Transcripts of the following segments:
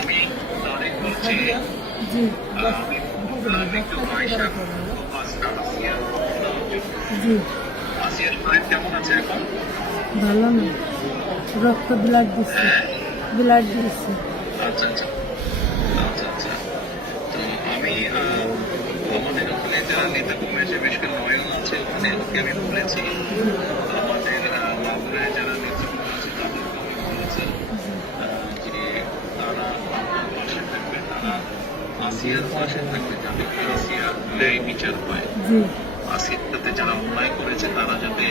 আমি তারেক বলছি। জি একটু পয়সা আসিয়া জি আসিয়ার শরীর কেমন আছে এখন? ভালো না, রক্ত ব্লাড দিচ্ছে, ব্লাড দিচ্ছে। আচ্ছা আচ্ছা আচ্ছা আচ্ছা। তো আমি আমাদের ওখানে যারা নেতা কর্মী আছে, বিশেষ করে নয়ন আছে, ওখানে ওকে আমি বলেছি। আমাদের লাভরে যারা নেতৃত্ব আছে তাদেরকে আমি বলেছি যে তারা আমার পাশে থাকবে, তারা আসিয়ার পাশে থাকবে, যাতে করে আসিয়ার ন্যায় বিচার হয়। জি আসিয়ার সাথে যারা অন্যায় করেছে তারা যাতে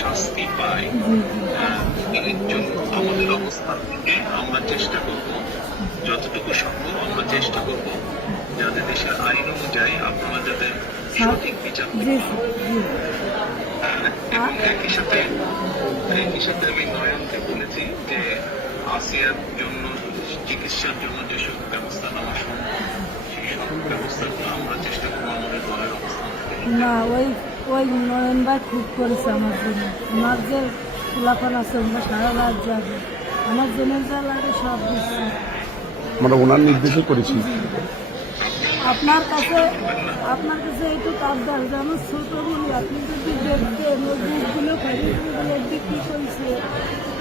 শাস্তি পায়। এর জন্য আমাদের অবস্থান থেকে আমরা চেষ্টা করব, যতটুকু সম্ভব আমরা চেষ্টা করব যাতে দেশের আইন অনুযায়ী আপনারা যাতে সঠিক বিচার জি পান। জি এবং একই সাথে আমি নয়নকে বলেছি যে আসিয়ার জন্য চিকিৎসার জন্য যেসব ব্যবস্থা নেওয়া সম্ভব সেই সব ব্যবস্থাগুলো আমরা চেষ্টা করবো আমাদের দলের অবস্থান থেকে। না, ওই ওই নয়ন ভাই খুব করেছে আমার জন্য। আমার যে খোলাফান আছে ওরা সারা রাত যাবে, আমার জনের যা লাগে সব দিচ্ছে। আমরা ওনার নির্দেশে করেছি। আপনার কাছে একটু আবদার, যেমন ছোট বলি, আপনি যদি দেখতেন ওই বুকগুলো খরিদগুলো বিক্রি করছে,